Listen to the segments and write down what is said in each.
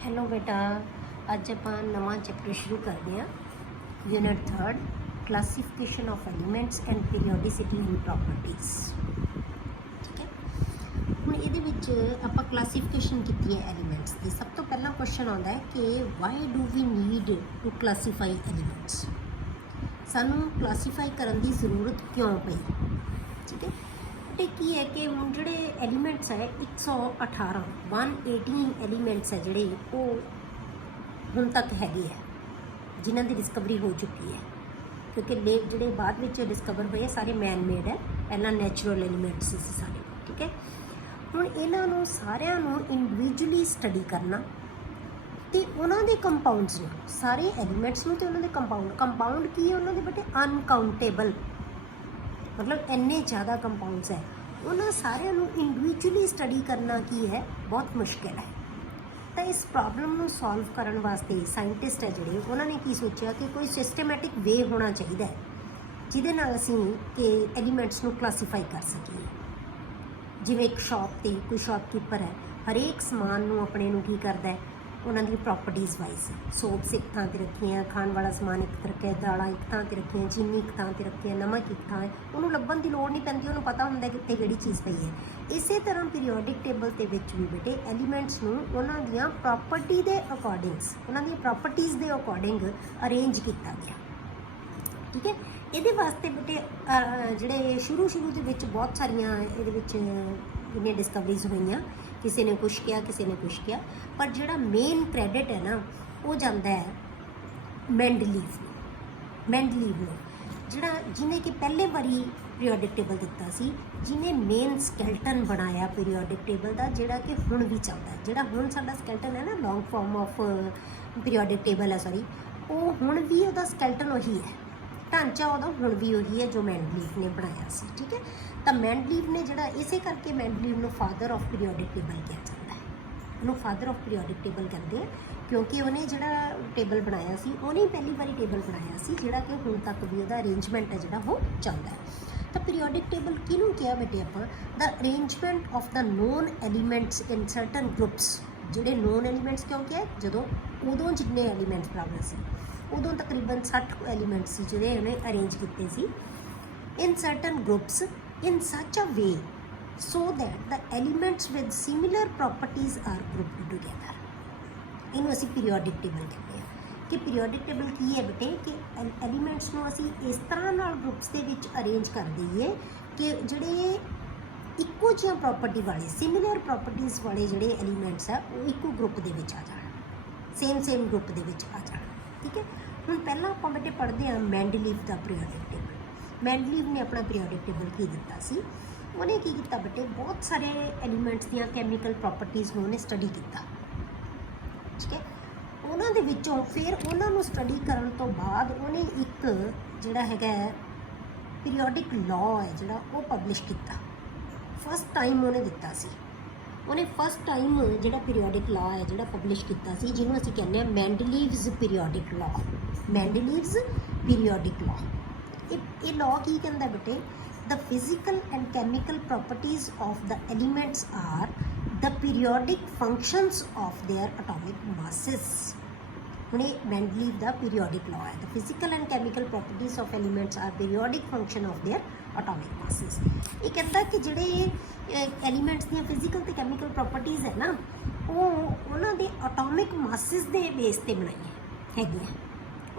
Hello बेटा, अज आप नवा चैप्टर शुरू करते हैं। Unit 3 classification of elements and periodicity in properties. ठीक है, हुण इहदे विच आपां क्लासिफिकेशन कीती है एलीमेंट्स की। सब तो पहला क्वेश्चन आता है कि why do we need to classify elements. सानू क्लासीफाई करने की जरूरत क्यों पई। ठीक है, तो की है कि हुण जिहड़े एलीमेंट्स है 118 एलीमेंट्स है जिहड़े वो हुण तक हैगे है, जिन्हां दी डिस्कवरी हो चुकी है। क्योंकि जिहड़े बाद विच डिस्कवर होए सारे मैन मेड है, पहला नैचुरल एलीमेंट्स सी सारे। ठीक है, हुण इन्हां नूं सारिआं नूं इंडिविजुअली स्टडी करना ते उन्हां दे कंपाउंड्स नूं, सारे एलीमेंट्स नूं ते उन्हां दे कंपाउंड की है उन्हां दे बेटे अनकाउंटेबल, मतलब इन्ने ज़्यादा कंपाउंड्स है, उन्होंने सारे इंडिविजुअली स्टडी करना की है बहुत मुश्किल है। तो इस प्रॉब्लम को सॉल्व करने वास्ते साइंटिस्ट है जोड़े उन्होंने की सोचा कि कोई सिस्टमैटिक वे होना चाहिए जिहदे नाल असीं कि एलीमेंट्स को क्लासीफाई कर सकीए। जिवें एक शॉप ते कोई शॉपकीपर है, हरेक समान नूं अपने नूं की करदा है उन्होंने प्रॉपर्टीज़ वाइज। सोप्स एक थां ते रखियां, खाण वाला समान एक रखिया, दालां एक थां ते रखियां, चीनी एक थां ते रखिया, नमक एक थां है, उन्होंने लभन की लोड़ नहीं पैंदी, उन्होंने पता होंदा कित्थे किहड़ी चीज़ पई है। इस तरह पीरियोडिक टेबल के विच भी बेटे एलीमेंट्स नूं उन्हां दियां प्रॉपर्टी के अकॉर्डिंग्स, उन्हां दियां प्रॉपर्टीज़ के अकॉर्डिंग अरेंज किया गया। ठीक है, ये वास्ते बेटे जिहड़े शुरू के विच बहुत सारियां इहदे विच इन्हें डिस्कवरीज हुई, किसी ने कुछ किया किसी ने कुछ किया, पर जिहड़ा मेन क्रेडिट है ना वो जाता है मैंडलीव ने जिहड़ा जिन्हें कि पहले बारी पीरियोडिक टेबल दिता सी, जिन्हें मेन स्केल्टन बनाया पीरियोडिक टेबल का, जिहड़ा कि हुण भी चलता है। जिहड़ा हुण साडा स्केल्टन है ना, long form of periodic table है, सॉरी, वो हुण भी उहदा स्केल्टन वही है, ढांचा उहदा हुण भी वही है जो मैंडलीव ने बनाया सी। ठीक है, तो मैंडलीव ने जिहड़ा इसे करके मैंडलीव नूं फादर ऑफ पीरियोडिक टेबल कहा जाता है, उन्होंने फादर ऑफ पीरियोडिक टेबल कहते हैं, क्योंकि उन्हें जिहड़ा टेबल बनाया सी उन्हें पहली बारी टेबल बनाया सी जिहड़ा कि हुण तक भी उहदा अरेंजमेंट है जिहड़ा वो चलदा है। तो पीरियोडिक टेबल किहनूं किहा बेटे आपां, the arrangement of the known elements in certain groups. जिहड़े नोन एलीमेंट्स क्यों किहा, जदों उदों जिन्ने एलीमेंट्स बराबर सी उदों तकरीबन 60 एलीमेंट्स सी जिहड़े उन्हें अरेंज कीते सी in certain groups in such a way so that the elements with similar properties are grouped together। इनू असी पीरियोडिक टेबल कहते हैं कि पीरियोडिक टेबल की है बेटे कि एलीमेंट्स को असी इस तरह नाल ग्रुप्स के विच अरेंज कर दईए कि जिहड़े इक्को जिहा प्रॉपर्टी वाले सिमिलर प्रॉपर्टीज़ वाले जिहड़े एलीमेंट्स है वो इक्को ग्रुप के विच आ जाण, सेम ग्रुप के विच आ जाण। ठीक है, हुण पहला आपां बेटे पढ़ते हैं मैंडलीव का पीरियोडिक टेबल। मैंडलीव ने अपना पीरियोडिक टेबल की दिता सी, उन्हें की किया बेटे बहुत सारे एलीमेंट्स दियां कैमिकल प्रॉपर्टीज़ उन्होंने स्टडी किया। ठीक है, उन्होंने विचों फिर उन्होंने स्टडी करने तो बाद उन्हें एक जिहड़ा हैगा पीरियोडिक लॉ है जिहड़ा वो पब्लिश किया, फस्ट टाइम उन्हें दिता सी। उन्हें फस्ट टाइम जिहड़ा पीरियोडिक लॉ है जिहड़ा पब्लिश किया सी, जिन्होंने असीं कहने Mendeleev's periodic law, Mendeleev's periodic law. ये लॉ की कहता है बेटे, the physical and chemical properties of the elements are the periodic functions of their atomic masses. हुणे मैंडलीव द पीरियोडिक लॉ है, the physical and chemical properties of elements are periodic function of their atomic masses. ये कहता कि जिहड़े elements दी physical ते chemical properties है ना वो उन्हां दे एटॉमिक मासेस दे बेस ते बनाई हैगी।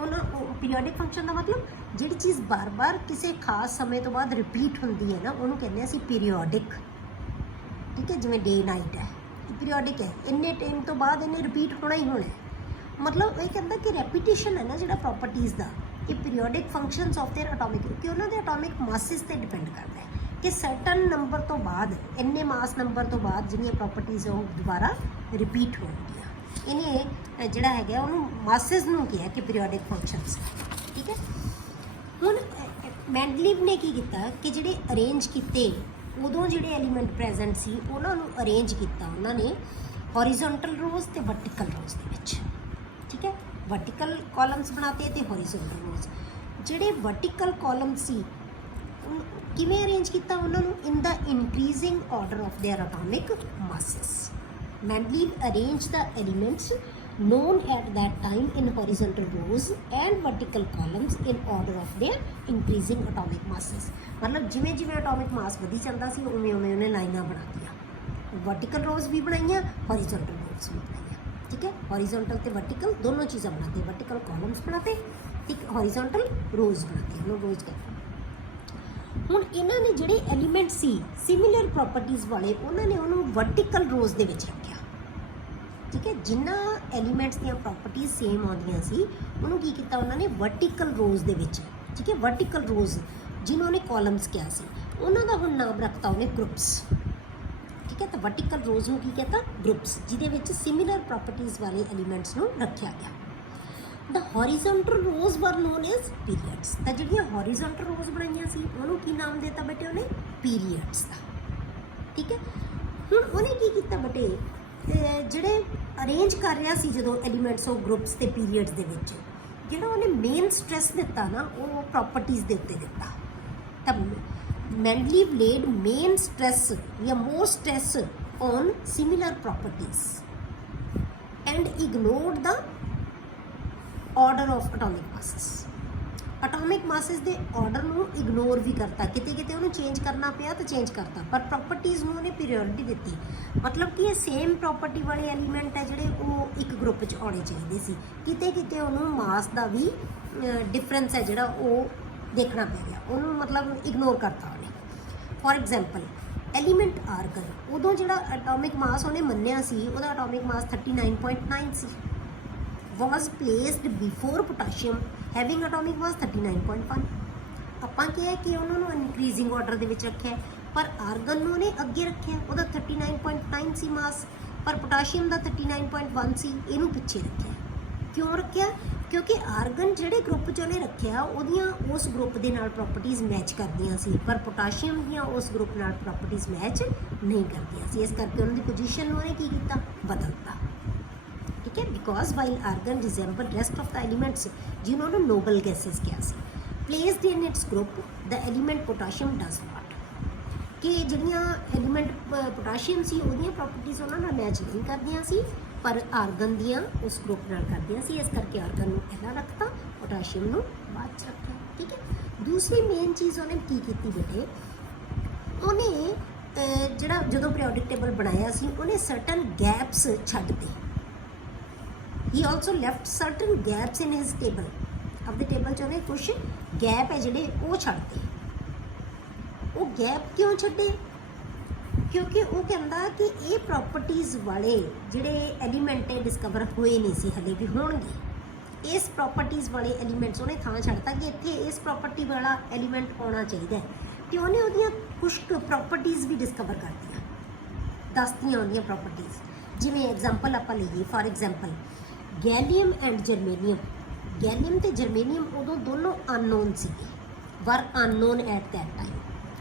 पीरियोडिक फंक्शन का मतलब जिहड़ी चीज़ बार बार किसी खास समय तो बाद रिपीट होंदी है ना उन्होंने कहते हैं पीरियोडिक। ठीक है, जिवें डे नाइट है पीरियोडिक है, इन्ने टाइम तो बाद इन्हें रिपीट होना ही होना है। मतलब ये कहता कि रेपीटिशन है ना जिहड़ा प्रॉपर्टीज़ का, ये periodic functions of their atomic, कि उन्होंने एटॉमिक मासिस ते डिपेंड करता है कि सर्टन नंबर तो बाद, इन्ने मास नंबर तो बाद जिहड़ियां प्रॉपर्टीज़ वो दोबारा रिपीट होणगियां। इन्हें जिहड़ा हैगा उन्होंने मासिस नूं किया कि पीरियोडिक फंक्शनस। ठीक है, हुण मैंडलीव ने की किया कि जिहड़े अरेंज किए उदों जिहड़े एलीमेंट प्रेजेंट सी उन्होंने अरेंज किया उन्होंने हॉरिजोंटल रोज़ ते वर्टिकल रोज़ दे विच। ठीक है, वर्टिकल कॉलम्स बनाते ते हॉरिजोंटल रोज़। जिहड़े वर्टिकल कॉलम सी किवें अरेंज किया उन्होंने in the increasing order of their atomic masses. Mendeleev arranged the elements known at that time in horizontal rows and vertical columns in order of their increasing atomic masses. मतलब जिमें जिमें atomic mass ਵਧੀ ਜਾਂਦਾ ਸੀ ਉਵੇਂ ਉਵੇਂ ਉਹਨੇ ਲਾਈਨਾਂ ਬਣਾਤੀਆਂ, vertical rows भी बनाइयाँ, horizontal rows भी बनाइयाँ, ठीक है। horizontal ਤੇ vertical दोनों चीज़ां बनाते, vertical columns बनाते, ठीक, horizontal rows बनाते, ਉਹਨੂੰ rows कहते। ਹੁਣ ਇਹਨਾਂ ਨੇ ਜਿਹੜੇ ਐਲੀਮੈਂਟ ਸੀ ਸਿਮਿਲਰ ਪ੍ਰੋਪਰਟੀਜ਼ ਵਾਲੇ, ਉਹਨਾਂ ਨੇ ਉਹਨੂੰ ਵਰਟੀਕਲ ਰੋਜ਼ ਦੇ ਵਿੱਚ ਰੱਖਿਆ, ਠੀਕ ਹੈ। ਜਿਨ੍ਹਾਂ ਐਲੀਮੈਂਟਸ ਦੀਆਂ ਪ੍ਰੋਪਰਟੀਜ਼ ਸੇਮ ਆਉਂਦੀਆਂ ਸੀ ਉਹਨੂੰ ਕੀ ਕੀਤਾ ਉਹਨਾਂ ਨੇ ਵਰਟੀਕਲ ਰੋਜ਼ ਦੇ ਵਿੱਚ, ਠੀਕ ਹੈ। ਵਰਟੀਕਲ ਰੋਜ਼ ਜਿਹਨੂੰ ਉਹਨੇ ਕਾਲਮਸ ਕਿਹਾ ਸੀ, ਉਹਨਾਂ ਦਾ ਹੁਣ ਨਾਮ ਰੱਖਤਾ ਉਹਨੇ ਗਰੁੱਪਸ, ਠੀਕ ਹੈ। ਤਾਂ ਵਰਟੀਕਲ ਰੋਜ਼ ਨੂੰ ਕੀ कहता ਗਰੁੱਪਸ, ਜਿਹਦੇ ਵਿੱਚ ਸਿਮਿਲਰ ਪ੍ਰੋਪਰਟੀਜ਼ ਵਾਲੇ ਐਲੀਮੈਂਟਸ ਨੂੰ ਰੱਖਿਆ ਗਿਆ। The horizontal rows were known as periods. ਤਾਂ ਜਿਹੜੀਆਂ हॉरिजॉन्टल रोज ਬਣਾਈਆਂ ਸੀ ਉਹਨੂੰ ਕੀ ਨਾਮ ਦਿੱਤਾ ਬੇਟੇ ਉਹਨੇ ਪੀਰੀਅਡਸ ਦਾ, ਠੀਕ ਹੈ। ਹੁਣ ਉਹਨੇ ਕੀ ਕੀਤਾ ਬੇਟੇ, ਜਿਹੜੇ ਅਰੇਂਜ ਕਰ ਰਿਹਾ ਸੀ ਜਦੋਂ ਐਲੀਮੈਂਟਸ ਆਫ ਗਰੁੱਪਸ ਤੇ ਪੀਰੀਅਡਸ ਦੇ ਵਿੱਚ, ਜਿਹੜਾ ਉਹਨੇ ਮੇਨ ਸਟ੍ਰੈਸ ਦਿੱਤਾ ਨਾ ਉਹ ਪ੍ਰੋਪਰਟੀਜ਼ ਦੇ ਉੱਤੇ ਦਿੱਤਾ। ਤਾਂ ਮੈਂਡਲੀਵ ਲੇਡ ਮੇਨ ਸਟ੍ਰੈਸ ਜਾਂ more stress on similar properties and ignored the order of atomic masses. Atomic masses ਦੇ ਆਰਡਰ ਨੂੰ ਇਗਨੋਰ ਵੀ ਕਰਤਾ, ਕਿਤੇ ਕਿਤੇ ਉਹਨੂੰ ਚੇਂਜ ਕਰਨਾ ਪਿਆ ਤਾਂ ਚੇਂਜ ਕਰਤਾ, ਪਰ ਪ੍ਰੋਪਰਟੀਜ਼ ਨੂੰ ਉਹਨੇ ਪੀਰੀਓਡਿਟੀ ਦਿੱਤੀ। ਮਤਲਬ ਕਿ ਇਹ ਸੇਮ ਪ੍ਰੋਪਰਟੀ ਵਾਲੇ ਐਲੀਮੈਂਟ ਹੈ ਜਿਹੜੇ ਉਹ ਇੱਕ ਗਰੁੱਪ 'ਚ ਆਉਣੇ ਚਾਹੀਦੇ ਸੀ, ਕਿਤੇ ਕਿਤੇ ਉਹਨੂੰ ਮਾਸ ਦਾ ਵੀ ਡਿਫਰੈਂਸ ਹੈ ਜਿਹੜਾ ਉਹ ਦੇਖਣਾ ਪੈ ਗਿਆ, ਉਹਨੂੰ ਮਤਲਬ ਇਗਨੋਰ ਕਰਤਾ ਉਹਨੇ। ਫੋਰ ਐਗਜ਼ਾਮਪਲ ਐਲੀਮੈਂਟ ਆਰਗਨ, ਉਦੋਂ ਜਿਹੜਾ ਅਟੋਮਿਕ ਮਾਸ ਉਹਨੇ ਮੰਨਿਆ ਸੀ ਉਹਦਾ atomic mass 39.9 C, was placed before potassium having atomic mass 39.1। ਆਪਾਂ ਕਿਹਾ ਕਿ ਉਹਨਾਂ ਨੂੰ ਇਨਕਰੀਜ਼ਿੰਗ ਆਰਡਰ ਦੇ ਵਿੱਚ ਰੱਖਿਆ, ਪਰ ਆਰਗਨ ਨੂੰ ਉਹਨੇ ਅੱਗੇ ਰੱਖਿਆ, ਉਹਦਾ 39.9 ਸੀ ਮਾਸ, ਪਰ ਪੋਟਾਸ਼ੀਅਮ ਦਾ 39.1 ਸੀ, ਇਹਨੂੰ ਪਿੱਛੇ ਰੱਖਿਆ। ਕਿਉਂ ਰੱਖਿਆ? ਕਿਉਂਕਿ ਆਰਗਨ ਜਿਹੜੇ ਗਰੁੱਪ 'ਚ ਉਹਨੇ ਰੱਖਿਆ ਉਹਦੀਆਂ ਉਸ ਗਰੁੱਪ ਦੇ ਨਾਲ ਪ੍ਰੋਪਰਟੀਜ਼ ਮੈਚ ਕਰਦੀਆਂ ਸੀ, ਪਰ ਪੋਟਾਸ਼ੀਅਮ ਦੀਆਂ ਉਸ ਗਰੁੱਪ ਨਾਲ ਪ੍ਰੋਪਰਟੀਜ਼ ਮੈਚ ਨਹੀਂ ਕਰਦੀਆਂ ਸੀ, ਇਸ ਕਰਕੇ ਉਹਨਾਂ ਦੀ ਪੋਜੀਸ਼ਨ ਨੂੰ ਉਹਨੇ ਕੀ ਕੀਤਾ, ਬਦਲਤਾ, ਠੀਕ ਹੈ। Because while argon resemble rest of the elements, ਜਿਹਨਾਂ ਨੂੰ ਨੋਬਲ ਗੈਸਿਸ ਕਿਹਾ ਸੀ, placed in its group the element potassium does not, ਕਿ ਜਿਹੜੀਆਂ ਐਲੀਮੈਂਟ ਪੋਟਾਸ਼ੀਅਮ ਸੀ ਉਹਦੀਆਂ ਪ੍ਰੋਪਰਟੀਜ਼ ਉਹਨਾਂ ਨਾਲ ਮੈਚ ਨਹੀਂ ਕਰਦੀਆਂ ਸੀ, ਪਰ ਆਰਗਨ ਦੀਆਂ ਉਸ ਗਰੁੱਪ ਨਾਲ ਕਰਦੀਆਂ ਸੀ, ਇਸ ਕਰਕੇ ਆਰਗਨ ਨੂੰ ਪਹਿਲਾਂ ਰੱਖਤਾ, ਪੋਟਾਸ਼ੀਅਮ ਨੂੰ ਬਾਅਦ 'ਚ ਰੱਖਿਆ, ਠੀਕ ਹੈ। ਦੂਸਰੀ ਮੇਨ ਚੀਜ਼ ਉਹਨੇ ਕੀ ਕੀਤੀ ਬੇਟੇ, ਉਹਨੇ ਜਿਹੜਾ ਜਦੋਂ ਪੀਰੀਓਡਿਕ ਟੇਬਲ ਬਣਾਇਆ ਸੀ ਉਹਨੇ ਸਰਟਨ ਗੈਪਸ ਛੱਡਤੇ। He also left certain gaps in his table। ਆਪਦੇ ਟੇਬਲ 'ਚ ਉਹਨੇ ਕੁਛ ਗੈਪ ਹੈ ਜਿਹੜੇ ਉਹ ਛੱਡਦੇ। ਉਹ ਗੈਪ ਕਿਉਂ ਛੱਡੇ? ਕਿਉਂਕਿ ਉਹ ਕਹਿੰਦਾ ਕਿ ਇਹ ਪ੍ਰੋਪਰਟੀਜ਼ ਵਾਲੇ ਜਿਹੜੇ ਐਲੀਮੈਂਟ ਡਿਸਕਵਰ ਹੋਏ ਨਹੀਂ ਸੀ ਹਲੇ ਵੀ ਹੋਣਗੇ। ਇਸ ਪ੍ਰੋਪਰਟੀਜ਼ ਵਾਲੇ ਐਲੀਮੈਂਟਸ ਉਹਨੇ ਥਾਂ ਛੱਡਤਾ ਕਿ ਇੱਥੇ ਇਸ ਪ੍ਰੋਪਰਟੀ ਵਾਲਾ ਐਲੀਮੈਂਟ ਆਉਣਾ ਚਾਹੀਦਾ ਹੈ, ਤੇ ਉਹਨੇ ਉਹਦੀਆਂ ਕੁਛ ਪ੍ਰੋਪਰਟੀਜ਼ ਵੀ ਡਿਸਕਵਰ ਕਰਤੀਆਂ, ਦੱਸਤੀਆਂ ਉਹਦੀਆਂ ਪ੍ਰੋਪਰਟੀਜ਼। ਜਿਵੇਂ ਐਗਜ਼ਾਮਪਲ ਆਪਾਂ ਲਈਏ, ਫਾਰ ਐਗਜ਼ਾਮਪਲ ਗੈਲੀਅਮ ਐਂਡ ਜਰਮੇਨੀਅਮ। ਗੈਲੀਅਮ ਤੇ ਜਰਮੇਨੀਅਮ ਉਦੋਂ ਦੋਨੋਂ ਅਨਨੋਨ ਸੀਗੇ, ਵਰ ਅਨਨੋਨ ਐਟ ਦੈਟ ਟਾਈਮ,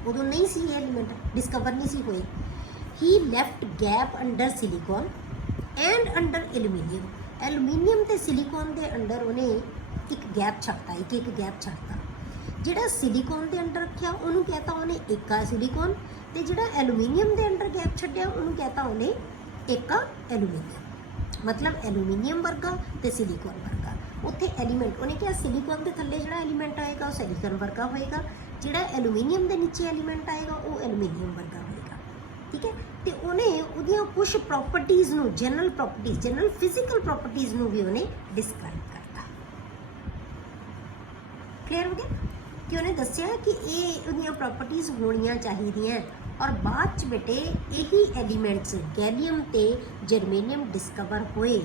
ਉਦੋਂ ਨਹੀਂ ਸੀ ਇਹ ਐਲੀਮੈਂਟ ਡਿਸਕਵਰ ਨਹੀਂ ਸੀ ਹੋਏ। He left gap under silicon and under aluminium. Aluminium ਤੇ ਸਿਲੀਕੋਨ ਦੇ ਅੰਡਰ ਉਹਨੇ ਇੱਕ ਗੈਪ ਛੱਡਤਾ, ਇੱਕ ਗੈਪ ਛੱਡਤਾ। ਜਿਹੜਾ ਸਿਲੀਕੋਨ ਦੇ ਅੰਡਰ ਰੱਖਿਆ ਉਹਨੂੰ ਕਹਤਾ ਉਹਨੇ ਇੱਕਾ ਸਿਲੀਕੋਨ, ਤੇ ਜਿਹੜਾ ਐਲੂਮੀਨੀਅਮ ਦੇ ਅੰਡਰ ਗੈਪ ਛੱਡਿਆ ਉਹਨੂੰ ਕਹਤਾ ਉਹਨੇ ਇੱਕਾ ਐਲੂਮੀਨੀਅਮ। ਮਤਲਬ ਐਲੂਮੀਨੀਅਮ ਵਰਗਾ ਤੇ ਸਿਲੀਕੋਨ ਵਰਗਾ। ਉੱਥੇ ਐਲੀਮੈਂਟ ਉਹਨੇ ਕਿਹਾ ਸਿਲੀਕੋਨ ਦੇ ਥੱਲੇ ਜਿਹੜਾ ਐਲੀਮੈਂਟ ਆਏਗਾ ਉਹ ਸਿਲੀਕਨ ਵਰਗਾ ਹੋਏਗਾ, ਜਿਹੜਾ ਐਲੂਮੀਨੀਅਮ ਦੇ ਨੀਚੇ ਐਲੀਮੈਂਟ ਆਏਗਾ ਉਹ ਐਲੂਮੀਨੀਅਮ ਵਰਗਾ ਹੋਏਗਾ, ਠੀਕ ਹੈ। ਤੇ ਉਹਨੇ ਉਹਦੀਆਂ ਕੁਝ ਪ੍ਰੋਪਰਟੀਜ਼ ਨੂੰ, general properties, general physical properties ਨੂੰ ਵੀ ਉਹਨੇ ਡਿਸਕ੍ਰਾਈਬ ਕਰਤਾ। ਕਲੀਅਰ ਹੋ ਗਿਆ ਕਿ ਉਹਨੇ ਦੱਸਿਆ ਕਿ ਇਹ ਉਹਦੀਆਂ ਪ੍ਰੋਪਰਟੀਜ਼ ਹੋਣੀਆਂ ਚਾਹੀਦੀਆਂ, ਔਰ ਬਾਅਦ 'ਚ ਬੇਟੇ ਇਹੀ ਐਲੀਮੈਂਟਸ ਗੈਲੀਅਮ ਤੇ ਜਰਮੇਨੀਅਮ ਡਿਸਕਵਰ ਹੋਏ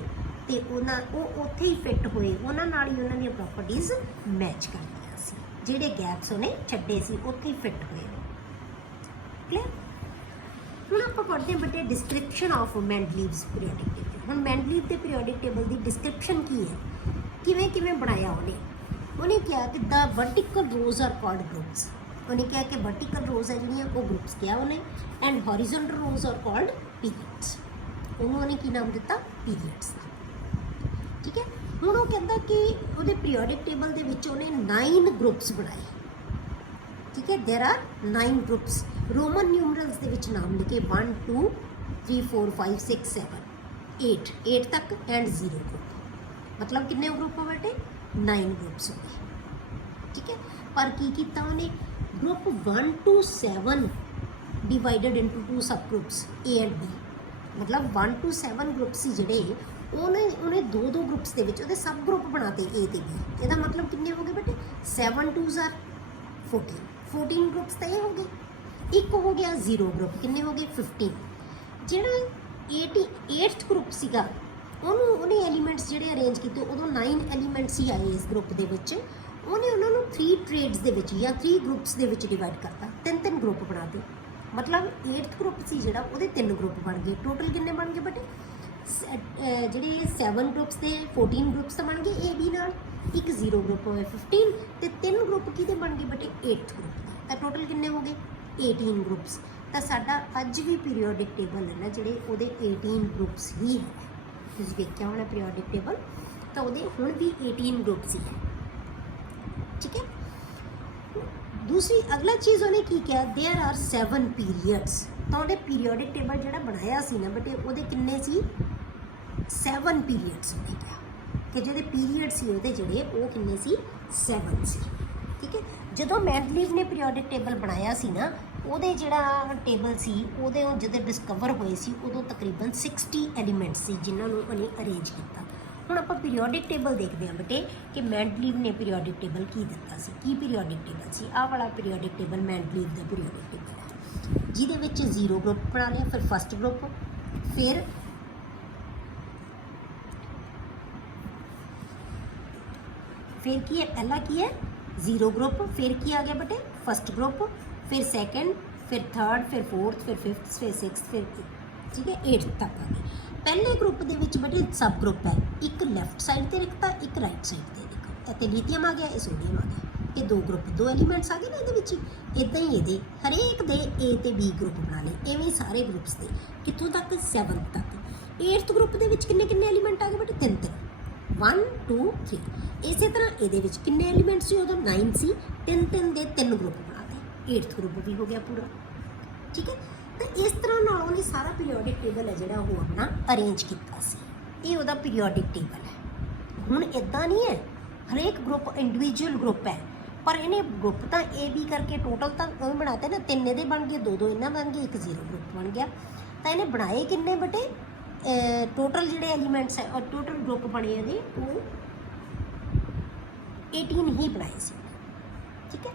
ਤੇ ਉਹ ਉੱਥੇ ਹੀ ਫਿੱਟ ਹੋਏ, ਉਹਨਾਂ ਨਾਲ ਹੀ ਉਹਨਾਂ ਦੀਆਂ ਪ੍ਰੋਪਰਟੀਜ਼ ਮੈਚ ਕਰਦੀਆਂ ਸੀ, ਜਿਹੜੇ ਗੈਪਸ ਉਹਨੇ ਛੱਡੇ ਸੀ ਉੱਥੇ ਹੀ ਫਿੱਟ ਹੋਏ। ਕਲੀਅਰ? ਹੁਣ ਆਪਾਂ ਪੜ੍ਹਦੇ ਹਾਂ ਬੇਟੇ description of Mendeleev's periodic table. ਹੁਣ ਮੈਂਡਲੀਵ ਦੇ ਪੀਰੀਓਡਿਕ ਟੇਬਲ ਦੀ ਡਿਸਕ੍ਰਿਪਸ਼ਨ ਕੀ ਹੈ, ਕਿਵੇਂ ਕਿਵੇਂ ਬਣਾਇਆ ਉਹਨੇ ਕਿਹਾ ਕਿ the vertical rows are called groups. ਉਹਨੇ ਕਿਹਾ ਕਿ ਵਰਟੀਕਲ ਰੋਜ਼ ਹੈ ਜਿਹੜੀਆਂ ਉਹ ਗਰੁੱਪਸ ਕਿਹਾ ਉਹਨੇ, and horizontal rose are called periods. ਉਹਨੇ ਕੀ ਨਾਮ ਦਿੱਤਾ? ਪੀਰੀਅਡਸ ਦਾ, ਠੀਕ ਹੈ। ਹੁਣ ਉਹ ਕਹਿੰਦਾ ਕਿ ਉਹਦੇ ਪੀਰੀਓਡਿਕ ਟੇਬਲ ਦੇ ਵਿੱਚ ਉਹਨੇ 9 ਗਰੁੱਪਸ ਬਣਾਏ, ਠੀਕ ਹੈ। ਦੇਰ ਆਰ 9 ਗਰੁੱਪਸ, ਰੋਮਨ ਨਿਊਮਰਲਸ ਦੇ ਵਿੱਚ ਨਾਮ ਲਿਖੇ 1 2 3 4 5 6 7। 8 तक एंड 0 ग्रुप, मतलब कितने ग्रुप हो बेटे 9 ग्रुप्स हो गए। ठीक है, पर की कीता उन्हें ग्रुप 1 to 7 डिवाइडेड इनटू 2 सब ग्रुप्स ए एंड बी, मतलब 1 to 7 ग्रुप्स ਸੀ ਜਿਹੜੇ ਉਹਨੇ ਦੋ ਗਰੁੱਪਸ ਦੇ ਵਿੱਚ ਉਹਦੇ ਸਬ ਗਰੁੱਪ ਬਣਾਤੇ ਏ ਤੇ ਬੀ। ਇਹਦਾ ਮਤਲਬ ਕਿੰਨੇ ਹੋ ਗਏ ਬੇਟੇ 7 2s are 14 ਗਰੁੱਪਸ ਤਾਂ ਇਹ ਹੋ ਗਏ। ਇੱਕ ਹੋ ਗਿਆ 0 ਗਰੁੱਪ, ਕਿੰਨੇ ਹੋ ਗਏ 15। ਜਿਹੜਾ 88th ਗਰੁੱਪ ਸੀਗਾ ਉਹਨੇ ਐਲੀਮੈਂਟਸ ਜਿਹੜੇ ਅਰੇਂਜ ਕੀਤੇ ਉਦੋਂ 9 ਐਲੀਮੈਂਟਸ ਹੀ ਆਏ ਇਸ ਗਰੁੱਪ ਦੇ ਵਿੱਚ। ਉਹਨੇ ਉਹਨਾਂ ਨੂੰ 3 ਟ੍ਰੇਡਸ ਦੇ ਵਿੱਚ ਜਾਂ 3 ਗਰੁੱਪਸ ਦੇ ਵਿੱਚ ਡਿਵਾਈਡ ਕਰਤਾ, 3 ਗਰੁੱਪ ਬਣਾਤੇ। ਮਤਲਬ 8th ਗਰੁੱਪ ਸੀ ਜਿਹੜਾ ਉਹਦੇ 3 ਗਰੁੱਪ ਬਣ ਗਏ। ਟੋਟਲ ਕਿੰਨੇ ਬਣ ਗਏ ਬੇਟੇ ਜਿਹੜੇ 7 ਗਰੁੱਪਸ ਦੇ 14 ਗਰੁੱਪਸ ਤਾਂ ਬਣ ਗਏ ਏ ਬੀ ਨਾਲ, ਇੱਕ 0 ਗਰੁੱਪ ਹੋਇਆ 15 ਤੇ 3 ਗਰੁੱਪ ਕਿਹਦੇ ਬਣ ਗਏ ਬੇਟੇ 8th ਗਰੁੱਪ ਦਾ। ਤਾਂ ਟੋਟਲ ਕਿੰਨੇ ਹੋ ਗਏ 18 ਗਰੁੱਪਸ। ਤਾਂ ਸਾਡਾ ਅੱਜ ਵੀ ਪੀਰੀਓਡਿਕ ਟੇਬਲ ਹੈ ਨਾ ਜਿਹੜੇ ਉਹਦੇ 18 ਗਰੁੱਪਸ ਹੀ ਹੈ। ਤੁਸੀਂ ਵੇਖਿਆ ਹੋਣਾ ਪੀਰੀਓਡਿਕ ਟੇਬਲ, ਤਾਂ ਉਹਦੇ ਹੁਣ ਵੀ 18 ਗਰੁੱਪਸ ਹੀ ਹੈ। ਠੀਕ ਹੈ, ਦੂਸਰੀ ਅਗਲਾ ਚੀਜ਼ ਉਹਨੇ ਕੀ ਕਿਹਾ देयर आर 7 ਪੀਰੀਅਡਸ। ਤਾਂ ਉਹਦੇ ਪੀਰੀਓਡਿਕ ਟੇਬਲ ਜਿਹੜਾ ਬਣਾਇਆ ਸੀ ਨਾ ਬੇਟੇ ਉਹਦੇ ਕਿੰਨੇ ਸੀ 7 ਪੀਰੀਅਡਸ ਉਹਨੇ ਕਿਹਾ ਕਿ ਜਿਹੜੇ ਪੀਰੀਅਡ ਸੀ ਉਹਦੇ ਜਿਹੜੇ ਉਹ ਕਿੰਨੇ ਸੀ 7 ਸੀ। ਠੀਕ ਹੈ, ਜਦੋਂ ਮੈਂਡਲੀਵ ਨੇ ਪੀਰੀਓਡਿਕ ਟੇਬਲ ਬਣਾਇਆ ਸੀ ਨਾ ਉਹਦੇ ਜਿਹੜਾ ਟੇਬਲ ਸੀ ਉਹਦੇ ਜਦੋਂ ਡਿਸਕਵਰ ਹੋਏ ਸੀ ਉਦੋਂ ਤਕਰੀਬਨ 60 ਐਲੀਮੈਂਟਸ ਸੀ ਜਿਨ੍ਹਾਂ ਨੂੰ ਉਹਨੇ ਅਰੇਂਜ ਕੀਤਾ। ਹੁਣ ਆਪਾਂ ਪੀਰੀਓਡਿਕ ਟੇਬਲ ਦੇਖਦੇ ਹਾਂ ਬੇਟੇ ਕਿ ਮੈਂਡਲੀਵ ਨੇ ਪੀਰੀਓਡਿਕ ਟੇਬਲ ਕੀ ਦਿੱਤਾ ਸੀ। ਕੀ ਪੀਰੀਓਡਿਕ ਟੇਬਲ ਸੀ? ਆਹ ਵਾਲਾ ਪੀਰੀਓਡਿਕ ਟੇਬਲ ਮੈਂਡਲੀਵ ਦਾ ਪੀਰੀਓਡਿਕ ਟੇਬਲ ਹੈ, ਜਿਹਦੇ ਵਿੱਚ 0 ਗਰੁੱਪ ਬਣਾ ਲਿਆ, ਫਿਰ ਫਸਟ ਗਰੁੱਪ, ਫਿਰ ਕੀ ਹੈ ਪਹਿਲਾ ਕੀ ਹੈ 0 ਗਰੁੱਪ, ਫਿਰ ਕੀ ਆ ਗਿਆ ਬੇਟੇ ਫਸਟ ਗਰੁੱਪ, ਫਿਰ ਸੈਕੰਡ, ਫਿਰ ਥਰਡ, ਫਿਰ ਫੋਰਥ, ਫਿਰ ਫਿਫਥ, ਫਿਰ ਸਿਕਸਥ, ਫਿਰ ਠੀਕ ਹੈ 8th ਤੱਕ ਆ ਗਏ। ਪਹਿਲੇ ਗਰੁੱਪ ਦੇ ਵਿੱਚ ਬੇਟੇ ਸਬ ਗਰੁੱਪ ਹੈ, ਇੱਕ ਲੈਫਟ ਸਾਈਡ ਤੇ ਰੱਖਤਾ, ਇੱਕ ਰਾਈਟ ਸਾਈਡ ਤੇ ਰੱਖਤਾ। ਇੱਥੇ ਲੀਥੀਅਮ ਆ ਗਿਆ, ਇਹ ਸੋਡੀਅਮ ਆ ਗਿਆ, ਇਹ 2 ਗਰੁੱਪ 2 ਐਲੀਮੈਂਟਸ ਆ ਗਏ ਨਾ ਇਹਦੇ ਵਿੱਚ। ਇੱਦਾਂ ਹੀ ਇਹਦੇ ਹਰੇਕ ਦੇ A ਤੇ B ਗਰੁੱਪ ਬਣਾ ਲਏ, ਐਵੇਂ ਸਾਰੇ ਗਰੁੱਪਸ ਦੇ ਕਿੱਥੋਂ ਤੱਕ 7 ਤੱਕ। 8th ਗਰੁੱਪ ਦੇ ਵਿੱਚ ਕਿੰਨੇ ਐਲੀਮੈਂਟ ਆ ਗਏ ਬੇਟੇ 3 1 2 3। ਇਸੇ ਤਰ੍ਹਾਂ ਇਹਦੇ ਵਿੱਚ ਕਿੰਨੇ ਐਲੀਮੈਂਟਸ ਸੀ ਉਦੋਂ 9 ਸੀ, 3 ਦੇ 3 ਗਰੁੱਪ ਬਣਾਤੇ, 8th ਗਰੁੱਪ ਵੀ ਹੋ ਗਿਆ ਪੂਰਾ। ਠੀਕ ਹੈ, ਤਾਂ ਇਸ ਤਰ੍ਹਾਂ ਨਾਲ ਉਹਨੇ ਸਾਰਾ ਪੀਰੀਓਡਿਕ ਟੇਬਲ ਹੈ ਜਿਹੜਾ ਉਹ ਆਪਣਾ ਅਰੇਂਜ ਕੀਤਾ ਸੀ। ਇਹ ਉਹਦਾ ਪੀਰੀਓਡਿਕ ਟੇਬਲ ਹੈ। ਹੁਣ ਇੱਦਾਂ ਨਹੀਂ ਹੈ ਹਰੇਕ ਗਰੁੱਪ ਇੰਡੀਵਿਜੂਅਲ ਗਰੁੱਪ ਹੈ, ਪਰ ਇਹਨੇ ਗਰੁੱਪ ਤਾਂ ਏ ਬੀ ਕਰਕੇ ਟੋਟਲ ਤਾਂ ਉਹ ਬਣਾਤੇ ਨਾ, 3 ਇਹਦੇ ਬਣ ਗਏ, 2 ਇਹਨਾਂ ਬਣ ਗਏ, ਇੱਕ 0 ਗਰੁੱਪ ਬਣ ਗਿਆ। ਤਾਂ ਇਹਨੇ ਬਣਾਏ ਕਿੰਨੇ ਬੇਟੇ ਟੋਟਲ ਜਿਹੜੇ ਐਲੀਮੈਂਟਸ ਹੈ ਔਰ ਟੋਟਲ ਗਰੁੱਪ ਬਣੇ ਇਹਦੇ ਉਹ 18 ਹੀ ਬਣਾਏ ਸੀ। ਠੀਕ ਹੈ,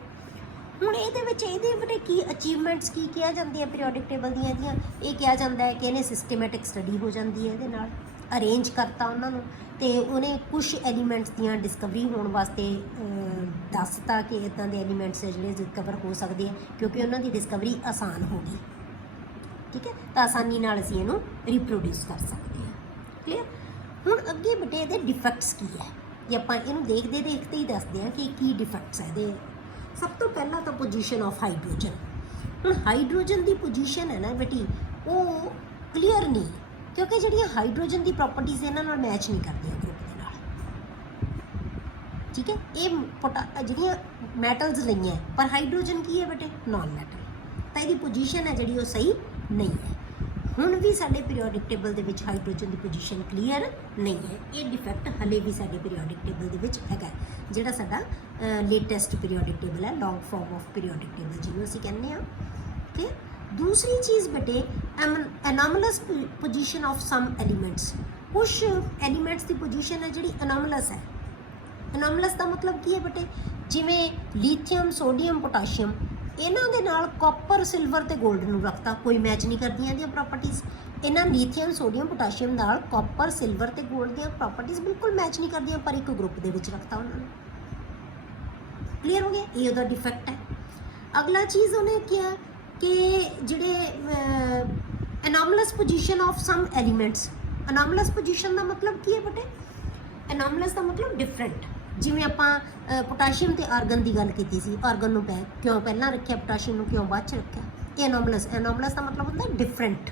ਹੁਣ ਇਹਦੇ ਵਿੱਚ ਇਹਦੇ ਬੇਟੇ ਕੀ ਅਚੀਵਮੈਂਟਸ ਕੀ ਕਿਹਾ ਜਾਂਦੀ ਹੈ ਪੀਰੀਓਡਿਕ ਟੇਬਲ ਦੀਆਂ ਇਹਦੀਆਂ? ਇਹ ਕਿਹਾ ਜਾਂਦਾ ਹੈ ਕਿ ਇਹਨੇ ਸਿਸਟੇਮੈਟਿਕ ਸਟੱਡੀ ਹੋ ਜਾਂਦੀ ਹੈ ਇਹਦੇ ਨਾਲ, ਅਰੇਂਜ ਕਰਤਾ ਉਹਨਾਂ ਨੂੰ, ਤੇ ਉਹਨੇ ਕੁਝ ਐਲੀਮੈਂਟਸ ਦੀਆਂ ਡਿਸਕਵਰੀ ਹੋਣ ਵਾਸਤੇ ਦੱਸਤਾ ਕਿ ਇੱਦਾਂ ਦੇ ਐਲੀਮੈਂਟਸ ਹੈ ਜਿਹੜੇ ਡਿਸਕਵਰ ਹੋ ਸਕਦੇ ਆ ਕਿਉਂਕਿ ਉਹਨਾਂ ਦੀ ਡਿਸਕਵਰੀ ਆਸਾਨ ਹੋ ਗਈ। ਠੀਕ ਹੈ, ਤਾਂ ਆਸਾਨੀ ਨਾਲ ਅਸੀਂ ਇਹਨੂੰ ਰੀਪਰੋਡਿਊਸ ਕਰ ਸਕਦੇ ਹਾਂ। ਕਲੀਅਰ? ਹੁਣ ਅੱਗੇ ਬੇਟੇ ਇਹਦੇ ਡਿਫੈਕਟਸ ਕੀ ਹੈ, ਜੇ ਆਪਾਂ ਇਹਨੂੰ ਦੇਖਦੇ ਹੀ ਦੱਸਦੇ ਹਾਂ ਕਿ ਕੀ ਡਿਫੈਕਟਸ ਹੈ ਇਹਦੇ। ਸਭ ਤੋਂ ਪਹਿਲਾਂ ਤਾਂ ਪੋਜੀਸ਼ਨ ਆਫ ਹਾਈਡਰੋਜਨ। ਹੁਣ ਹਾਈਡਰੋਜਨ ਦੀ ਪੋਜੀਸ਼ਨ ਹੈ ਨਾ ਬੇਟੀ ਉਹ ਕਲੀਅਰ ਨਹੀਂ, ਕਿਉਂਕਿ ਜਿਹੜੀਆਂ ਹਾਈਡਰੋਜਨ ਦੀ ਪ੍ਰੋਪਰਟੀਜ਼ ਇਹਨਾਂ ਨਾਲ ਮੈਚ ਨਹੀਂ ਕਰਦੀਆਂ ਗਰੁੱਪ ਦੇ ਨਾਲ। ਠੀਕ ਹੈ, ਇਹ ਜਿਹੜੀਆਂ ਮੈਟਲਸ ਲਈਆਂ ਪਰ ਹਾਈਡਰੋਜਨ ਕੀ ਹੈ ਬੇਟੇ ਨਾਨ ਮੈਟਲ, ਤਾਂ ਇਹਦੀ ਪੋਜੀਸ਼ਨ ਹੈ ਜਿਹੜੀ ਉਹ ਸਹੀ ਨਹੀਂ ਹੈ। ਹੁਣ ਵੀ ਸਾਡੇ ਪੀਰੀਓਡਿਕ ਟੇਬਲ ਦੇ ਵਿੱਚ ਹਾਈਡਰੋਜਨ ਦੀ ਪੋਜੀਸ਼ਨ ਕਲੀਅਰ ਨਹੀਂ ਹੈ। ਇਹ ਡਿਫੈਕਟ ਹਲੇ ਵੀ ਸਾਡੇ ਪੀਰੀਓਡਿਕ ਟੇਬਲ ਦੇ ਵਿੱਚ ਹੈਗਾ, ਜਿਹੜਾ ਸਾਡਾ ਲੇਟੈਸਟ ਪੀਰੀਓਡਿਕ ਟੇਬਲ ਹੈ, ਲੌਂਗ ਫਾਰਮ ਆਫ ਪੀਰੀਓਡਿਕ ਟੇਬਲ ਜਿਹਨੂੰ ਅਸੀਂ ਕਹਿੰਦੇ ਹਾਂ। ਠੀਕ ਹੈ, ਦੂਸਰੀ ਚੀਜ਼ ਬੇਟੇ ਅਨੋਮਲਸ ਪੋਜੀਸ਼ਨ ਆਫ ਸਮ ਐਲੀਮੈਂਟਸ। ਕੁਛ ਐਲੀਮੈਂਟਸ ਦੀ ਪੋਜੀਸ਼ਨ ਹੈ ਜਿਹੜੀ ਅਨੋਮਲਸ ਹੈ। ਅਨੋਮਲਸ ਦਾ ਮਤਲਬ ਕੀ ਹੈ ਬੇਟੇ? ਜਿਵੇਂ ਲੀਥੀਅਮ, ਸੋਡੀਅਮ, ਪੋਟਾਸ਼ੀਅਮ, ਇਹਨਾਂ ਦੇ ਨਾਲ ਕਾਪਰ, ਸਿਲਵਰ ਤੇ 골ਡ ਨੂੰ ਰੱਖਤਾ, ਕੋਈ ਮੈਚ ਨਹੀਂ ਕਰਦੀਆਂ ਇਹਦੀਆਂ ਪ੍ਰੋਪਰਟੀਜ਼। ਇਹਨਾਂ ਲੀਥੀਅਮ, ਸੋਡੀਅਮ, ਪੋਟਾਸ਼ੀਅਮ ਨਾਲ ਕਾਪਰ, ਸਿਲਵਰ ਤੇ 골ਡ ਦੀਆਂ ਪ੍ਰੋਪਰਟੀਜ਼ ਬਿਲਕੁਲ ਮੈਚ ਨਹੀਂ ਕਰਦੀਆਂ, ਪਰ ਇੱਕ ਗਰੁੱਪ ਦੇ ਵਿੱਚ ਰੱਖਤਾ ਉਹਨਾਂ ਨੂੰ। ਕਲੀਅਰ ਹੋ ਗਿਆ? ਇਹ ਉਹਦਾ ਡਿਫੈਕਟ ਹੈ। ਅਗਲਾ ਚੀਜ਼ ਉਹਨੇ ਕਿਹਾ ਕਿ ਜਿਹੜੇ anomalous position of some elements. Anomalous position ਦਾ ਮਤਲਬ ਕੀ ਹੈ ਬੇਟੇ? ਅਨੋਮਲਸ ਦਾ ਮਤਲਬ ਡਿਫਰੈਂਟ। ਜਿਵੇਂ ਆਪਾਂ ਪੋਟਾਸ਼ੀਅਮ ਤੇ ਆਰਗਨ ਦੀ ਗੱਲ ਕੀਤੀ ਸੀ, ਆਰਗਨ ਨੂੰ ਕਿਉਂ ਪਹਿਲਾਂ ਰੱਖਿਆ, ਪੋਟਾਸ਼ੀਅਮ ਨੂੰ ਕਿਉਂ ਬਾਅਦ 'ਚ ਰੱਖਿਆ, ਇਹ ਅਨੋਮਲਸ। ਅਨੋਮਲਸ ਦਾ ਮਤਲਬ ਹੁੰਦਾ ਡਿਫਰੈਂਟ।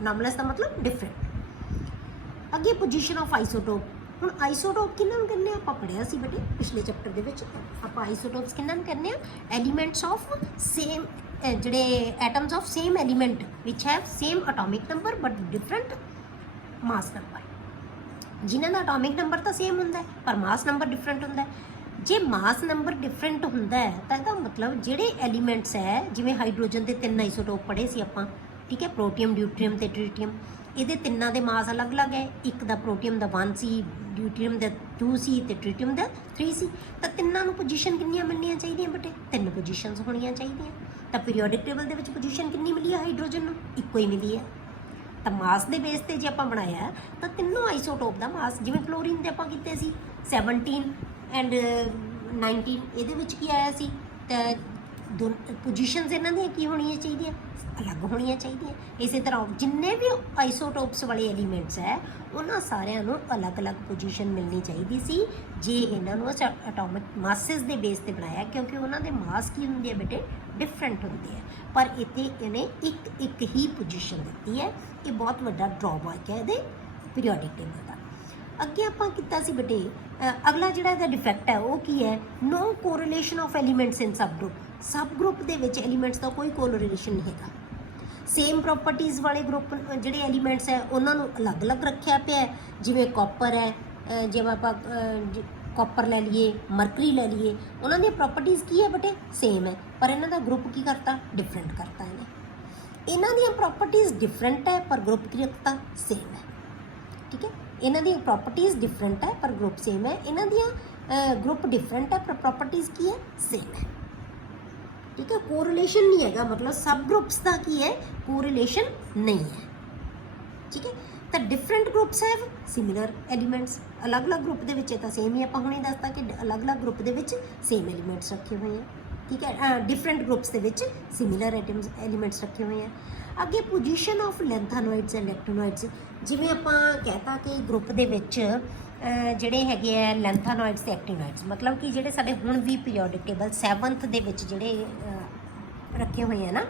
ਅਨੋਮਲਸ ਦਾ ਮਤਲਬ ਡਿਫਰੈਂਟ। ਅੱਗੇ ਪੋਜੀਸ਼ਨ ਆਫ ਆਈਸੋਟੋਪ। ਹੁਣ ਆਈਸੋਟੋਪ ਕਿਹਨਾਂ ਨੂੰ ਕਹਿੰਦੇ ਆ? ਆਪਾਂ ਪੜ੍ਹਿਆ ਸੀ ਬੇਟੇ ਪਿਛਲੇ ਚੈਪਟਰ ਦੇ ਵਿੱਚ। ਆਪਾਂ ਆਈਸੋਟੋਪਸ ਕਿਹਨਾਂ ਨੂੰ ਕਹਿੰਦੇ ਆ? ਐਲੀਮੈਂਟਸ ਆਫ ਸੇਮ, ਜਿਹੜੇ atoms of same element which have same atomic number but different mass number, ਜਿਨ੍ਹਾਂ ਦਾ ਐਟੋਮਿਕ ਨੰਬਰ ਤਾਂ ਸੇਮ ਹੁੰਦਾ ਹੈ ਪਰ ਮਾਸ ਨੰਬਰ ਡਿਫਰੈਂਟ ਹੁੰਦਾ ਹੈ। ਜੇ ਮਾਸ ਨੰਬਰ ਡਿਫਰੈਂਟ ਹੁੰਦਾ ਹੈ ਤਾਂ ਇਹਦਾ ਮਤਲਬ ਜਿਹੜੇ ਐਲੀਮੈਂਟਸ ਹੈ, ਜਿਵੇਂ ਹਾਈਡਰੋਜਨ ਦੇ 3 ਆਈਸੋਟੋਪ ਪੜ੍ਹੇ ਸੀ ਆਪਾਂ, ਠੀਕ ਹੈ, ਪ੍ਰੋਟੀਅਮ, ਡਿਊਟਰੀਅਮ ਤੇ ਟ੍ਰੀਟੀਅਮ, ਇਹਦੇ ਤਿੰਨਾਂ ਦੇ ਮਾਸ ਅਲੱਗ-ਅਲੱਗ ਹੈ। ਇੱਕ ਦਾ ਪ੍ਰੋਟੀਅਮ ਦਾ 1 ਸੀ, ਡਿਊਟਰੀਅਮ ਦਾ 2 ਸੀ ਤੇ ਟ੍ਰੀਟੀਅਮ ਦਾ 3 ਸੀ। ਤਾਂ ਤਿੰਨਾਂ ਨੂੰ ਪੋਜੀਸ਼ਨ ਕਿੰਨੀਆਂ ਮਿਲਣੀਆਂ ਚਾਹੀਦੀਆਂ ਬੇਟੇ? 3 ਪੋਜੀਸ਼ਨਸ ਹੋਣੀਆਂ ਚਾਹੀਦੀਆਂ। ਤਾਂ ਪੀਰੀਓਡਿਕ ਟੇਬਲ ਦੇ ਵਿੱਚ ਪੋਜੀਸ਼ਨ ਕਿੰਨੀ ਮਿਲੀ ਹੈ ਹਾਈਡਰੋਜਨ ਨੂੰ? ਇੱਕੋ ਹੀ ਮਿਲੀ ਹੈ। ਤਾਂ ਮਾਸ ਦੇ ਬੇਸ ਤੇ ਜੇ ਆਪਾਂ ਬਣਾਇਆ ਤਾਂ ਤਿੰਨੋਂ ਆਈਸੋਟੋਪ ਦਾ ਮਾਸ, ਜਿਵੇਂ ਕਲੋਰੀਨ ਦੇ ਆਪਾਂ ਕੀਤੇ ਸੀ 17 ਐਂਡ 19, ਇਹਦੇ ਵਿੱਚ ਕੀ ਆਇਆ ਸੀ? ਤਾਂ ਪੋਜੀਸ਼ਨਸ ਇਹਨਾਂ ਦੀਆਂ ਕੀ ਹੋਣੀਆਂ ਚਾਹੀਦੀਆਂ? ਅਲੱਗ ਹੋਣੀਆਂ ਚਾਹੀਦੀਆਂ। ਇਸੇ ਤਰ੍ਹਾਂ ਜਿੰਨੇ ਵੀ ਆਈਸੋਟੋਪਸ ਵਾਲੇ ਐਲੀਮੈਂਟਸ ਹੈ ਉਹਨਾਂ ਸਾਰਿਆਂ ਨੂੰ ਅਲੱਗ-ਅਲੱਗ ਪੋਜੀਸ਼ਨ ਮਿਲਣੀ ਚਾਹੀਦੀ ਸੀ ਜੇ ਇਹਨਾਂ ਨੂੰ ਐਟੋਮਿਕ ਮਾਸਿਸ ਦੇ ਬੇਸ ਤੇ ਬਣਾਇਆ, ਕਿਉਂਕਿ ਉਹਨਾਂ ਦੇ ਮਾਸ ਕੀ ਹੁੰਦੇ ਆ ਬੇਟੇ? ਡਿਫਰੈਂਟ ਹੁੰਦੇ ਆ। ਪਰ ਇੱਥੇ ਇਹਨੇ ਇੱਕ ਹੀ ਪੋਜੀਸ਼ਨ ਦਿੱਤੀ ਹੈ। ਇਹ ਬਹੁਤ ਵੱਡਾ ਡਰਾਬੈਕ ਹੈ ਇਹਦੇ ਪੀਰੀਓਡਿਕ ਟੇਬਲ ਦਾ। ਅੱਗੇ ਆਪਾਂ ਕੀਤਾ ਸੀ ਬੇਟੇ, ਅਗਲਾ ਜਿਹੜਾ ਇਹਦਾ ਡਿਫੈਕਟ ਹੈ ਉਹ ਕੀ ਹੈ? No correlation of elements in sub group ਦੇ ਵਿੱਚ ਐਲੀਮੈਂਟਸ ਦਾ ਕੋਈ ਕੋਰਿਲੇਸ਼ਨ ਨਹੀਂ ਹੈਗਾ। ਸੇਮ ਪ੍ਰੋਪਰਟੀਜ਼ ਵਾਲੇ ਗਰੁੱਪ ਜਿਹੜੇ ਐਲੀਮੈਂਟਸ ਹੈ ਉਹਨਾਂ ਨੂੰ ਅਲੱਗ-ਅਲੱਗ ਰੱਖਿਆ ਪਿਆ, ਜਿਵੇਂ ਕਾਪਰ ਹੈ, ਜਿਵੇਂ ਆਪਾਂ ਕਾਪਰ ਲੈ ਲਈਏ, ਮਰਕਰੀ ਲੈ ਲਈਏ, ਉਹਨਾਂ ਦੀਆਂ ਪ੍ਰੋਪਰਟੀਜ਼ ਕੀ ਹੈ ਬੇਟੇ? ਸੇਮ ਹੈ, ਪਰ ਇਹਨਾਂ ਦਾ ਗਰੁੱਪ ਕੀ ਕਰਤਾ? ਡਿਫਰੈਂਟ ਕਰਤਾ ਇਹਨੇ। ਇਹਨਾਂ ਦੀਆਂ ਪ੍ਰੋਪਰਟੀਜ਼ ਡਿਫਰੈਂਟ ਹੈ ਪਰ ਗਰੁੱਪ ਕੀ ਰੱਖਤਾ? ਸੇਮ ਹੈ, ਠੀਕ ਹੈ। ਇਹਨਾਂ ਦੀਆਂ ਪ੍ਰੋਪਰਟੀਜ਼ ਡਿਫਰੈਂਟ ਹੈ ਪਰ ਗਰੁੱਪ ਸੇਮ ਹੈ। ਇਹਨਾਂ ਦੀਆਂ ਗਰੁੱਪ ਡਿਫਰੈਂਟ ਹੈ ਪਰ ਪ੍ਰੋਪਰਟੀਜ਼ ਕੀ ਹੈ? ਸੇਮ ਹੈ, ਠੀਕ ਹੈ। ਕੋਰਿਲੇਸ਼ਨ ਨਹੀਂ ਹੈਗਾ, ਮਤਲਬ ਸਬ ਗਰੁੱਪਸ ਦਾ ਕੀ ਹੈ? ਕੋਰਿਲੇਸ਼ਨ ਨਹੀਂ ਹੈ, ਠੀਕ ਹੈ। ਤਾਂ different groups have similar elements. ਅਲੱਗ-ਅਲੱਗ ਗਰੁੱਪ ਦੇ ਵਿੱਚ ਤਾਂ ਸੇਮ ਹੀ ਆਪਾਂ ਹੁਣੇ ਦੱਸਤਾ ਕਿ ਅਲੱਗ-ਅਲੱਗ ਗਰੁੱਪ ਦੇ ਵਿੱਚ ਸੇਮ ਐਲੀਮੈਂਟਸ ਰੱਖੇ ਹੋਏ ਆ, ਠੀਕ ਹੈ। ਡਿਫਰੈਂਟ ਗਰੁੱਪਸ ਦੇ ਵਿੱਚ ਸਿਮਿਲਰ ਐਲੀਮੈਂਟਸ ਰੱਖੇ ਹੋਏ ਆ। ਅੱਗੇ ਪੋਜੀਸ਼ਨ ਆਫ ਲੈਂਥਾਨੋਇਡਸ ਐਂਡ ਐਕਟੀਨੋਇਡਸ, ਜਿਵੇਂ ਆਪਾਂ ਕਹਿਤਾ ਕਿ ਗਰੁੱਪ ਦੇ ਵਿੱਚ ਜਿਹੜੇ ਹੈਗੇ ਆ ਲੈਂਥਾਨੋਇਡਸ ਤੇ ਐਕਟੀਨੋਇਡਸ, ਮਤਲਬ ਕਿ ਜਿਹੜੇ ਸਾਡੇ ਹੁਣ ਵੀ ਪੀਰੀਓਡਿਕ ਟੇਬਲ 7th ਦੇ ਵਿੱਚ ਜਿਹੜੇ ਰੱਖੇ ਹੋਏ ਆ ਨਾ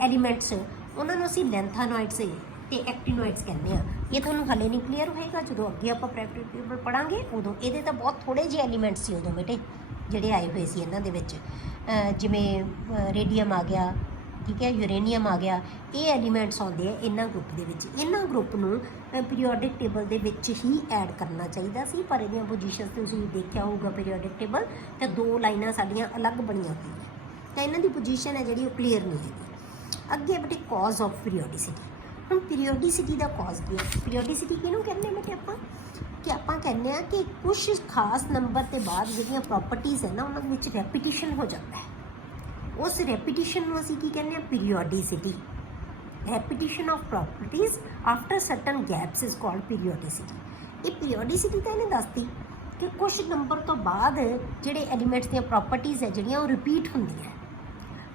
ਐਲੀਮੈਂਟਸ, ਉਹਨਾਂ ਨੂੰ ਅਸੀਂ ਲੈਂਥਾਨੋਇਡਸ ਤੇ ਐਕਟੀਨੋਇਡਸ ਕਹਿੰਦੇ ਆ। ਇਹ ਤੁਹਾਨੂੰ ਹਾਲੇ ਨਹੀਂ ਕਲੀਅਰ ਹੋਏਗਾ, ਜਦੋਂ ਅੱਗੇ ਆਪਾਂ ਪੀਰੀਓਡਿਕ ਟੇਬਲ ਪੜਾਂਗੇ ਉਦੋਂ। ਇਹਦੇ ਤਾਂ ਬਹੁਤ ਥੋੜੇ ਜਿਹੇ ਐਲੀਮੈਂਟਸ ਸੀ ਉਦੋਂ ਬੇਟੇ ਜਿਹੜੇ ਆਏ ਹੋਏ ਸੀ ਇਹਨਾਂ ਦੇ ਵਿੱਚ, ਜਿਵੇਂ ਰੇਡੀਅਮ ਆ ਗਿਆ, ਠੀਕ ਹੈ, ਯੂਰੇਨੀਅਮ ਆ ਗਿਆ। ਇਹ ਐਲੀਮੈਂਟਸ ਆਉਂਦੇ ਆ ਇਹਨਾਂ ਗਰੁੱਪ ਦੇ ਵਿੱਚ। ਇਹਨਾਂ ਗਰੁੱਪ ਨੂੰ ਪੀਰੀਓਡਿਕ ਟੇਬਲ ਦੇ ਵਿੱਚ ਹੀ ਐਡ ਕਰਨਾ ਚਾਹੀਦਾ ਸੀ, ਪਰ ਇਹਦੀਆਂ ਪੋਜੀਸ਼ਨਸ ਤੁਸੀਂ ਦੇਖਿਆ ਹੋਊਗਾ ਪੀਰੀਓਡਿਕ ਟੇਬਲ, ਤਾਂ 2 ਲਾਈਨਾਂ ਸਾਡੀਆਂ ਅਲੱਗ ਬਣੀਆਂ ਹੋਈਆਂ, ਤਾਂ ਇਹਨਾਂ ਦੀ ਪੋਜੀਸ਼ਨ ਹੈ ਜਿਹੜੀ ਉਹ ਕਲੀਅਰ ਨਹੀਂ ਹੈਗੀ। ਅੱਗੇ ਬੇਟੇ ਕਾਜ਼ ਆਫ ਪੀਰੀਓਡਿਸਿਟੀ। ਹੁਣ ਪੀਰੀਓਡਿਸਿਟੀ ਦਾ ਕਾਜ਼ ਕੀ ਹੈ? ਪੀਰੀਓਡਿਸਿਟੀ ਕਿਹਨੂੰ ਕਹਿੰਦੇ ਬੇਟੇ ਆਪਾਂ? ਕਿ ਆਪਾਂ ਕਹਿੰਦੇ ਆ ਕਿ ਕੁਝ ਖਾਸ ਨੰਬਰ ਦੇ ਬਾਅਦ ਜਿਹੜੀਆਂ ਪ੍ਰੋਪਰਟੀਜ਼ ਹੈ ਨਾ ਉਹਨਾਂ ਦੇ ਵਿੱਚ ਰੈਪੀਟੀਸ਼ਨ ਹੋ ਜਾਂਦਾ ਹੈ। ਉਸ ਰੈਪੀਟੀਸ਼ਨ ਨੂੰ ਅਸੀਂ ਕੀ ਕਹਿੰਦੇ ਆ? Periodicity. Repetition of properties after certain gaps is called periodicity. ਇਹ ਪੀਰੀਓਡਿਸਿਟੀ ਤਾਂ ਇਹਨੇ ਦੱਸਤੀ ਕਿ ਕੁਝ ਨੰਬਰ ਤੋਂ ਬਾਅਦ ਜਿਹੜੇ ਐਲੀਮੈਂਟਸ ਦੀਆਂ ਪ੍ਰੋਪਰਟੀਜ਼ ਹੈ ਜਿਹੜੀਆਂ ਉਹ ਰਿਪੀਟ ਹੁੰਦੀਆਂ,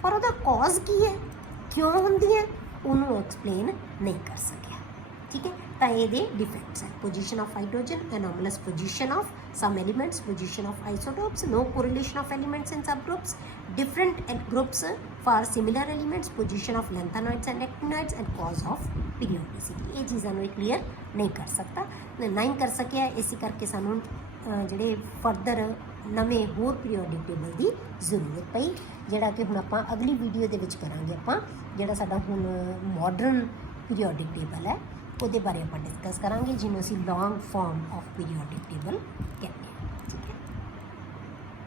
ਪਰ ਉਹਦਾ ਕਾਜ਼ ਕੀ ਹੈ, ਕਿਉਂ ਹੁੰਦੀਆਂ, ਉਹਨੂੰ ਐਕਸਪਲੇਨ ਨਹੀਂ ਕਰ ਸਕਿਆ, ਠੀਕ ਹੈ। ਤਾਂ ਇਹਦੇ ਡਿਫੈਕਟਸ ਹੈ। Position of hydrogen, anomalous position of some elements, position of isotopes, no correlation of elements in subgroups, different groups for similar elements, position of lanthanoids and actinoids and cause of periodicity। ਇਹ ਚੀਜ਼ਾਂ ਨੂੰ clear ਨਹੀਂ ਕਰ ਸਕਦਾ, ਨਹੀਂ ਕਰ ਸਕਿਆ, ਇਸੇ ਕਰਕੇ ਸਾਨੂੰ ਜਿਹੜੇ ਫਰਦਰ ਨਵੇਂ ਹੋਰ ਪੀਰੀਓਡਿਕ ਟੇਬਲ ਦੀ ਜ਼ਰੂਰਤ ਪਈ, ਜਿਹੜਾ ਕਿ ਹੁਣ ਆਪਾਂ ਅਗਲੀ ਵੀਡੀਓ ਦੇ ਵਿੱਚ ਕਰਾਂਗੇ। ਆਪਾਂ ਜਿਹੜਾ ਸਾਡਾ ਹੁਣ ਮਾਡਰਨ ਪੀਰੀਓਡਿਕ ਟੇਬਲ ਹੈ ਉਹਦੇ ਬਾਰੇ ਆਪਾਂ ਡਿਸਕਸ ਕਰਾਂਗੇ, ਜਿਹਨੂੰ ਅਸੀਂ ਲੌਂਗ ਫਾਰਮ ਆਫ ਪੀਰੀਓਡਿਕ ਟੇਬਲ ਕਹਿੰਦੇ ਹਾਂ।